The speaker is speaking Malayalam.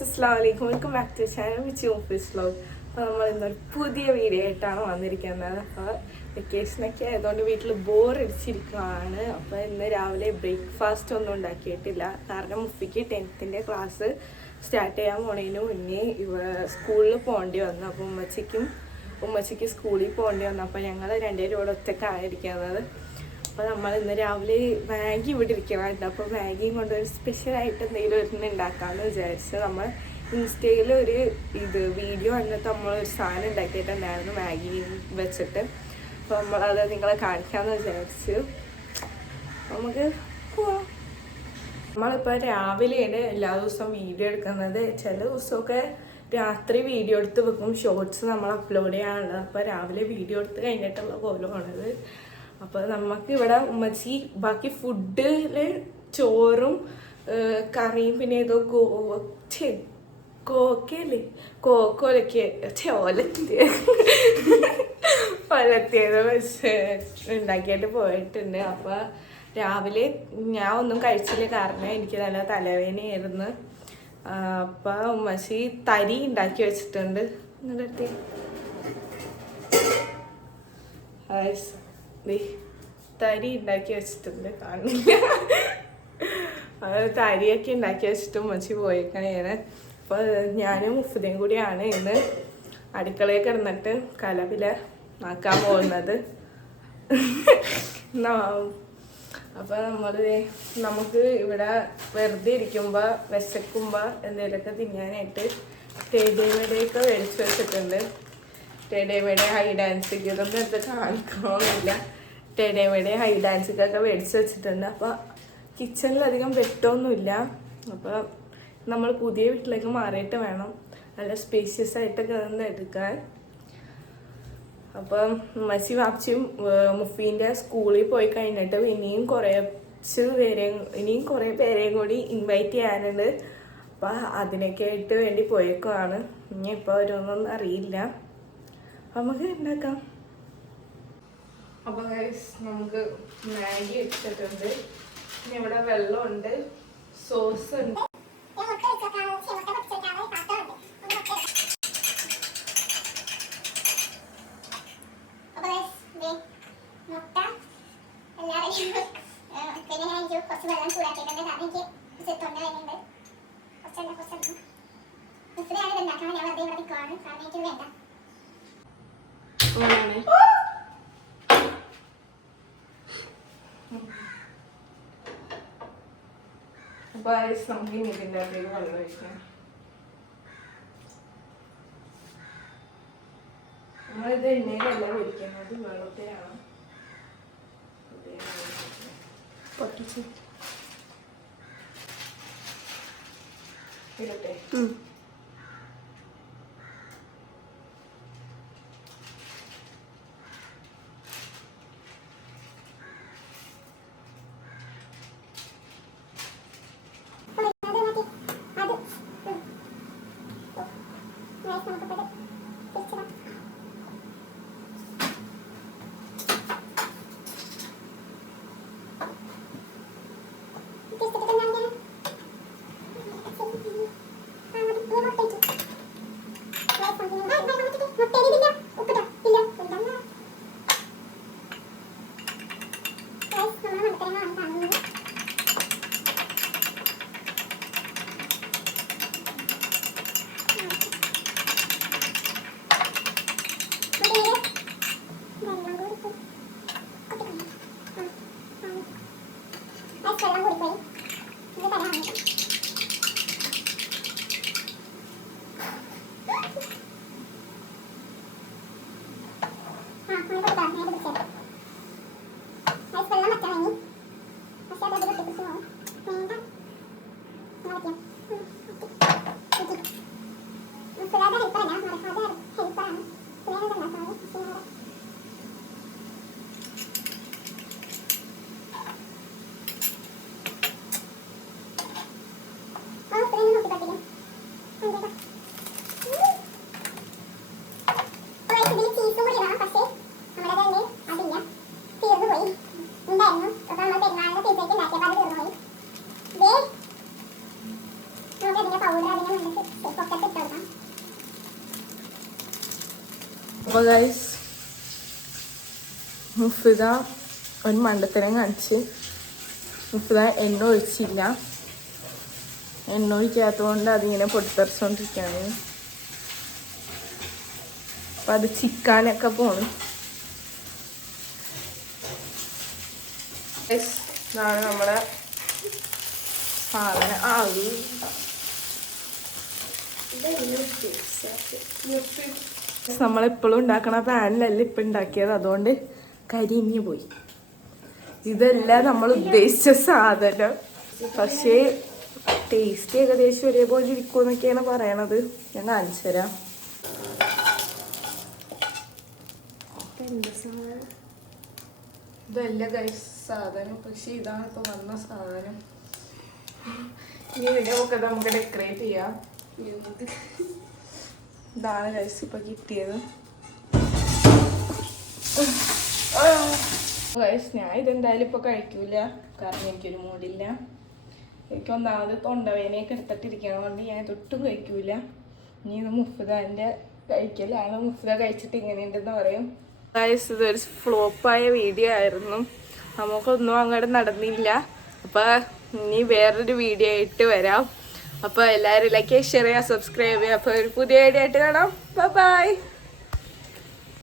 ഗൈസ്, അസ്സലാമു അലൈക്കും. Welcome back to channel which office vlog. അപ്പോൾ നമ്മൾ ഇന്നൊരു പുതിയ വീഡിയോ ആയിട്ടാണ് വന്നിരിക്കുന്നത്. അപ്പോൾ വെക്കേഷനൊക്കെ ആയതുകൊണ്ട് വീട്ടിൽ ബോറടിച്ചിരിക്കുകയാണ്. അപ്പോൾ ഇന്ന് രാവിലെ ബ്രേക്ക്ഫാസ്റ്റ് ഒന്നും ഉണ്ടാക്കിയിട്ടില്ല. കാരണം മുഫിക്ക് 10th ക്ലാസ് സ്റ്റാർട്ട് ചെയ്യാൻ പോണതിന് മുന്നേ സ്കൂളിൽ പോകേണ്ടി വന്നു. അപ്പോൾ ഉമ്മച്ചിക്ക് സ്കൂളിൽ പോകേണ്ടി വന്നു. അപ്പോൾ ഞങ്ങൾ രണ്ടുപേരും ഇവിടെ ഒറ്റക്കാണ് ഇരിക്കുന്നത്. അപ്പോൾ നമ്മൾ ഇന്ന് രാവിലെ മാഗി ഇവിടെ ഇരിക്കണമായിരുന്നു. അപ്പോൾ മാഗിയും കൊണ്ട് ഒരു സ്പെഷ്യലായിട്ട് എന്തെങ്കിലും ഒരു ഉണ്ടാക്കാമെന്ന് വിചാരിച്ച് നമ്മൾ ഇൻസ്റ്റയിൽ ഒരു വീഡിയോ കണ്ടിട്ട് നമ്മളൊരു സാധനം ഉണ്ടാക്കിയിട്ടുണ്ടായിരുന്നു മാഗി വെച്ചിട്ട്. അപ്പോൾ നമ്മളത് നിങ്ങളെ കാണിക്കാമെന്ന് വിചാരിച്ചു. നമുക്ക് പോവാം. നമ്മളിപ്പോൾ രാവിലെയാണ് എല്ലാ ദിവസവും വീഡിയോ എടുക്കുന്നത്. ചില ദിവസമൊക്കെ രാത്രി വീഡിയോ എടുത്ത് വെക്കും. ഷോർട്സ് നമ്മൾ അപ്ലോഡ് ചെയ്യാനുള്ളത്. അപ്പോൾ രാവിലെ വീഡിയോ എടുത്ത് കഴിഞ്ഞിട്ടുള്ള കോലമാണിത്. അപ്പോൾ നമുക്ക് ഇവിടെ ഉമ്മച്ചി ബാക്കി ഫുഡിൽ ചോറും കറിയും പിന്നെ ഏതോ ഒലത്തിയത് വെച്ച് ഉണ്ടാക്കിയിട്ട് പോയിട്ടുണ്ട്. അപ്പോൾ രാവിലെ ഞാൻ ഒന്നും കഴിച്ചില്ല, കാരണം എനിക്ക് നല്ല തലവേദനയായിരുന്നു. അപ്പം ഉമ്മച്ചി തരി ഉണ്ടാക്കി വെച്ചിട്ടുണ്ട്. നിങ്ങളുടെ തരി ഉണ്ടാക്കി വെച്ചിട്ടുണ്ട്, കാണില്ല. അത് തരിയൊക്കെ ഉണ്ടാക്കി വെച്ചിട്ട് ഉമ്മച്ചി പോയേക്കണേന്. അപ്പോൾ ഞാനും മുഫിദയും കൂടിയാണ് ഇന്ന് അടുക്കളയിൽ കിടന്നിട്ട് കലപില ആക്കാൻ പോകുന്നത്. അപ്പോൾ നമുക്ക് ഇവിടെ വെറുതെ ഇരിക്കുമ്പോൾ വിശക്കുമ്പോൾ എന്തെങ്കിലുമൊക്കെ തിന്നാനായിട്ട് ടെഡിമേടെയൊക്കെ മേടിച്ച് വെച്ചിട്ടുണ്ട്. ടെഡിമേടെ ഹൈ ഡാൻസിക്ക് ഇതൊന്നും എടുത്ത് കാണിക്കണമെന്നില്ല. ടെഡിമേടെ ഹൈ ഡാൻസിക്കൊക്കെ മേടിച്ച് വെച്ചിട്ടുണ്ട്. അപ്പോൾ കിച്ചണിലധികം വെട്ടമൊന്നുമില്ല. അപ്പോൾ നമ്മൾ പുതിയ വീട്ടിലേക്ക് മാറിയിട്ട് വേണം നല്ല സ്പേഷ്യസ് ആയിട്ടൊക്കെ നിന്ന് എടുക്കാൻ. അപ്പം ഉമ്മച്ചി വാപ്പച്ചിയും മുഫീൻ്റെ സ്കൂളിൽ പോയി കഴിഞ്ഞിട്ട് ഇനിയും കുറേ പേരെയും കൂടി ഇൻവൈറ്റ് ചെയ്യാനുണ്ട്. അപ്പോൾ അതിനൊക്കെ ആയിട്ട് വേണ്ടി പോയേക്കുവാണ്. ഇനി ഇപ്പോൾ വരുമെന്നൊന്നും അറിയില്ല. നമുക്ക് ഉണ്ടാക്കാം. അപ്പോൾ ഗൈസ്, നമുക്ക് മാഗി വെച്ചിട്ടുണ്ട്. പിന്നെ ഇവിടെ വെള്ളമുണ്ട്, സോസ് ഉണ്ട്. കുറച്ച് വെള്ളം ചൂടാക്കിയിട്ടുണ്ട്. കാരണം എനിക്ക് തൊണ്ട വേദനയുണ്ട്. കുറച്ചെല്ലാം ഇതുണ്ടാക്കാൻ ഞാൻ വെറുതെ ഇവിടെ നിൽക്കുവാണ്. കാരണം എനിക്ക് വേണ്ട. അപ്പോൾ നമുക്ക് ഇതിൻ്റെ അകത്തേക്ക് വെള്ളം ഒഴിക്കാം. നമ്മളിത് എണ്ണയിലല്ല പൊരിക്കുന്നത്, വെള്ളത്തിലാണ്. പൊട്ടിച്ച് ഇടട്ടെ. പൗഡർ അതിനെ അപ്പോൾ ഗൈസ് മുഫിദ ഒരു മണ്ടത്തരം കാണിച്ച് മുഫിദ എണ്ണ ഒഴിച്ചില്ല. എണ്ണ ഒഴിക്കാത്തതുകൊണ്ട് അതിങ്ങനെ പൊട്ടിത്തെറിച്ചോണ്ടിരിക്കുകയാണ്. അപ്പം അത് ചിക്കാനൊക്കെ പോണു. ഇതാണ് നമ്മുടെ സാധനം. നമ്മളെപ്പോഴും ഉണ്ടാക്കണ പാനിലല്ല ഇപ്പം ഉണ്ടാക്കിയത്, അതുകൊണ്ട് കരിഞ്ഞു പോയി. ഇതല്ല നമ്മൾ ഉദ്ദേശിച്ച സാധനം. പക്ഷേ ടേസ്റ്റ് ഏകദേശം ഒരേപോലെ ഇരിക്കുമെന്നൊക്കെയാണ് പറയണത്. ഞാൻ കാണിച്ചു തരാം. ഇതല്ല ഗൈസ് സാധനം, പക്ഷെ ഇതാണ് ഇപ്പൊ വന്ന സാധനം. ഇനി ഇതിനൊക്കെ നമുക്ക് ഡെക്കറേറ്റ് ചെയ്യാം. ഇതാണ് ഗൈസ് ഇപ്പൊ കിട്ടിയത്. ഗൈസ് ഞാൻ ഇതെന്തായാലും ഇപ്പൊ കഴിക്കൂല, കാരണം എനിക്കൊരു മൂടില്ല. എനിക്ക് ഒന്നാമത് തൊണ്ടവേനയൊക്കെ എടുത്തിട്ടിരിക്കണതുകൊണ്ട് ഞാൻ തൊട്ടും കഴിക്കൂല. ഇനി ഇത് മുഫ്താൻ്റെ കഴിക്കലാണ്. മുഫ്ത കഴിച്ചിട്ട് ഇങ്ങനെയുണ്ടെന്ന് പറയും. ഗൈസ് ഇതൊരു ഫ്ലോപ്പായ വീഡിയോ ആയിരുന്നു, നമുക്കൊന്നും അങ്ങോട്ട് നടന്നില്ല. അപ്പോൾ ഇനി വേറൊരു വീഡിയോ ആയിട്ട് വരാം. അപ്പോൾ എല്ലാവരും ലൈക്ക് ചെയ്യുക, ഷെയർ ചെയ്യുക, സബ്സ്ക്രൈബ് ചെയ്യുക. അപ്പോൾ ഒരു പുതിയ വീഡിയോ ആയിട്ട് കാണാം. ബൈ.